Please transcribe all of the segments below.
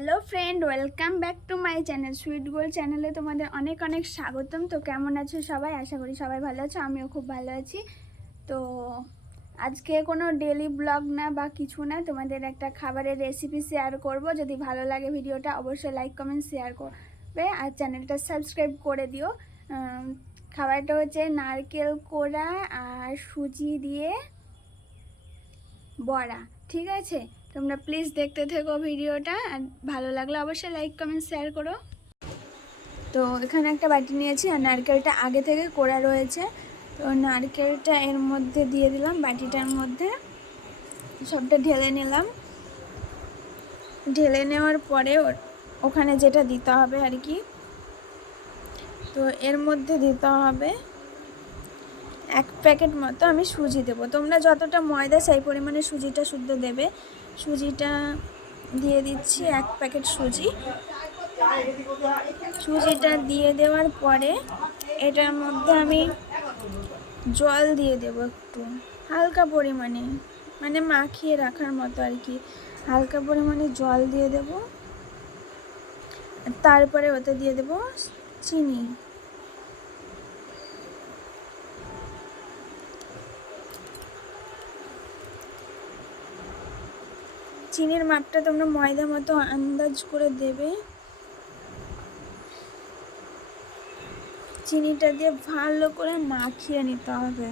Hello friend, welcome back to my channel, sweet gold চ্যানেলে তোমাদের অনেক অনেক স্বাগতম। তো কেমন আছো সবাই? আশা করি সবাই ভালো আছো, আমিও খুব ভালো আছি। তো আজকে কোনো ডেলি ব্লগ না বা কিছু না, তোমাদের একটা খাবারের রেসিপি শেয়ার করব। যদি ভালো লাগে ভিডিওটা, অবশ্যই লাইক কমেন্ট শেয়ার করবে আর চ্যানেলটা সাবস্ক্রাইব করে দিও। খাবারটা হচ্ছে নারকেল কোড়া আর সুজি দিয়ে বড়া, ঠিক আছে? তোমরা প্লিজ দেখতে থেকো ভিডিওটা আর ভালো লাগলে অবশ্যই লাইক কমেন্ট শেয়ার করো। তো এখানে একটা বাটি নিয়েছি আর নারকেলটা আগে থেকে কোড়া রয়েছে। তো নারকেলটা এর মধ্যে দিয়ে দিলাম, বাটিটার মধ্যে সবটা ঢেলে নিলাম। ঢেলে নেওয়ার পরে ওখানে যেটা দিতে হবে আর কি, তো এর মধ্যে দিতে হবে এক প্যাকেট মতো আমি সুজি দেবো। তোমরা যতটা ময়দা সেই পরিমাণে সুজিটা শুদ্ধ দেবে। সুজিটা দিয়ে দিচ্ছি এক প্যাকেট সুজি। সুজিটা দিয়ে দেওয়ার পরে এটার মধ্যে আমি জল দিয়ে দেবো একটু, হালকা পরিমাণে মানে মাখিয়ে রাখার মতো আর কি। হালকা পরিমাণে জল দিয়ে দেবো। তারপরে ওতে দিয়ে দেবো চিনি। চিনির মাপটা তোমরা ময়দা মতো আন্দাজ করে দেবে। চিনিটা দিয়ে ভালো করে মাখিয়ে নিতে হবে।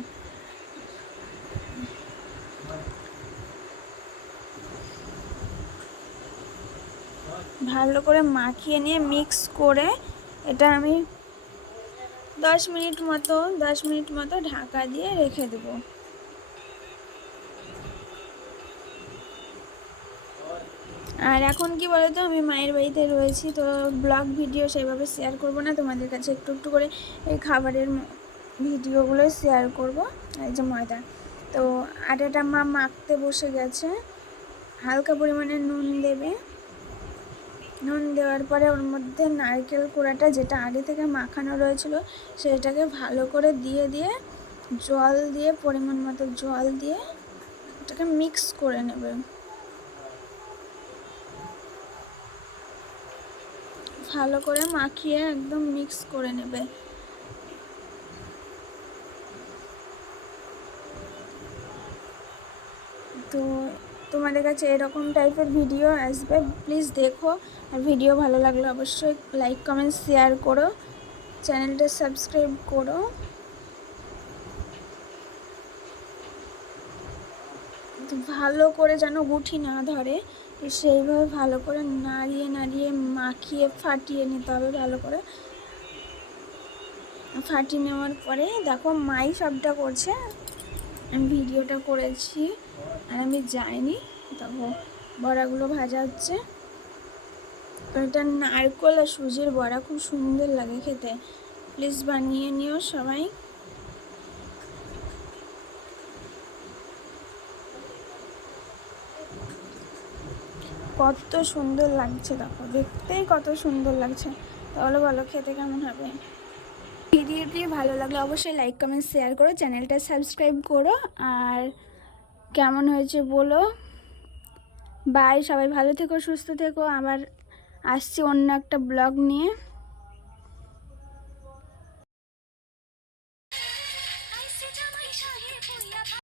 ভালো করে মাখিয়ে নিয়ে মিক্স করে এটা আমি দশ মিনিট মতো, দশ মিনিট মতো ঢাকা দিয়ে রেখে দেবো। আর এখন কি বলতো, আমি মায়ের বাড়িতে রয়েছি, তো ব্লগ ভিডিও সেভাবে শেয়ার করব না। তোমাদের কাছে একটু একটু করে এই খাবারের ভিডিওগুলো শেয়ার করব, এই যে ময়দা। তো আটাটা মা মাখতে বসে গেছে, হালকা পরিমাণে নুন দেবে। নুন দেওয়ার পরে ওর মধ্যে নারকেল কোড়াটা, যেটা আগে থেকে মাখানো রয়েছিল, সেটাকে ভালো করে দিয়ে দিয়ে জল দিয়ে, পরিমাণ মতো জল দিয়ে এটাকে মিক্স করে নেবে। ভালো করে মাখিয়ে একদম মিক্স করে নেবে। তো তোমাদের কাছে এরকম টাইপের ভিডিও আসবে প্লিজ দেখো। আর ভিডিও ভালো লাগলে অবশ্যই লাইক কমেন্ট শেয়ার করো। চ্যানেলটা সাবস্ক্রাইব করো। ভালো করে যেন গুঠি না ধরে। সেইভাবে ভালো করে নাড়িয়ে নাড়িয়ে মাখিয়ে, ফাটিয়ে নিতে হবে ভালো করে। ফাটিয়ে নেওয়ার পরে দেখো মাই সবটা করছে। আমি ভিডিওটা করেছি আর আমি যাইনি দেখো বড়াগুলো ভাজা হচ্ছে। এটা নারকোল আর সুজির বড়া, খুব সুন্দর লাগে খেতে। প্লিজ বানিয়ে নিও সবাই। কত সুন্দর লাগছে, দেখো। দেখতেই কত সুন্দর লাগছে। তাহলে বলো, খেতে কেমন হবে? ভিডিওটি ভালো লাগলে অবশ্যই লাইক, কমেন্ট, শেয়ার করো, চ্যানেলটা সাবস্ক্রাইব করো। আর কেমন হয়েছে বলো। বাই, সবাই ভালো থেকো, সুস্থ থেকো। আবার আসছি অন্য একটা ব্লগ নিয়ে।